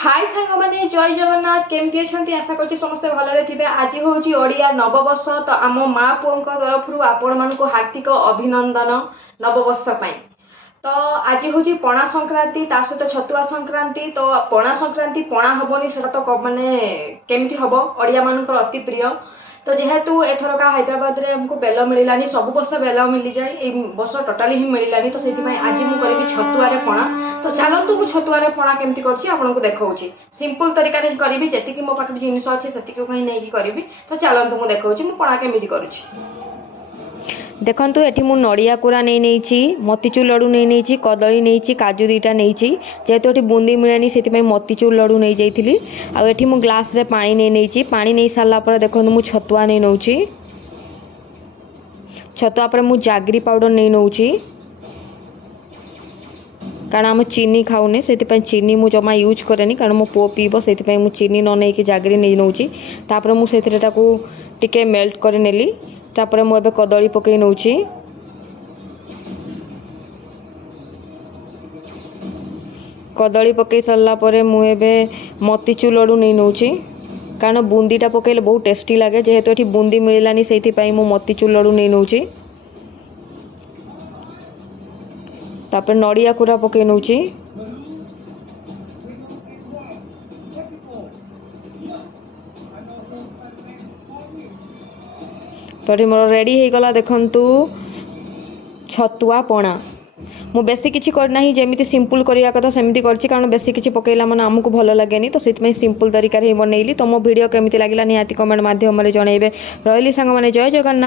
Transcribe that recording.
हाय सांग मैंने जय जगन्नाथ केमती अच्छा आशा कर समस्ते भलरे थे। आज हूँ ओडिया नववर्ष तो आम माँ पुओं तरफ आपण मान हार्दिक अभिनंदन नववर्ष तो आज हूँ पणा संक्रांति ता सहित छतुआ संक्रांति। तो पणा संक्रांति पणा हेनी से तो मानने केमती हम ओडिया मान अति प्रिय। तो जेहेतु एथरका हैदराबाद रे हमको बेल मिलानी सब वर्ष बेल मिल जाए ए वर्ष टोटाली ही मिलानी। तो से आज मुझे करी छतुआरे पणा। तो चलतु मु छतुआरे पणा केमती करको देखा सिंपल तरीका करी जी मो पाखे जिन अच्छे से कहीं नहीं करी। तो चलतु मुझे देखा पणा केमी कर देखंतु एठी मु नड़िया कोरा नहीं मोतीचूर लड्डू नहीं कदली नहीं काजू दीटा नहीं जेहेतु एठी बूंदी मिलेनी से मोतीचूर लड्डू नहीं जाइली। आ एठी मु ग्लास रे पानी नहीं पानी नहीं सारा पर देखंतु मु छतुआ नहीं नौची। छतुआ पर मु जागरी पाउडर नहीं नौची कारण आम चीनी खाऊने से चीनी मु जमा यूज करेनी कारण मो पो पीब से चीनी न नहीं जागरी नहीं नौची। तापर मु से टिके मेल्ट कर नेली। तापर मु एबे कदली पकई नौची। कदली पकई सरला परे मु एबे मोतीचूर लड्डू नहीं नौची कारण बूंदीटा पकईले बहुत टेस्टी लगे। जेहेतु एठी बूंदी मिलानी से मु मोतीचूर लड्डू नहीं नौची। तापर नड़िया कोरा पकई नौची। तो मोर रेडी हो गला देखंतु छतुआ पणा। मु बेसी किछि करना ही जेमिति सिंपल करिया कथा सेमिति करछि कारण बेसी किछि पकेइला माने हमकु भलो लागेनी। तो सेति सिंपल तरीका रे बनैली। तो मो वीडियो केमिति लागिला निहाती कमेंट माध्यम रे जणैबे। रहली संग माने जय जगन्नाथ।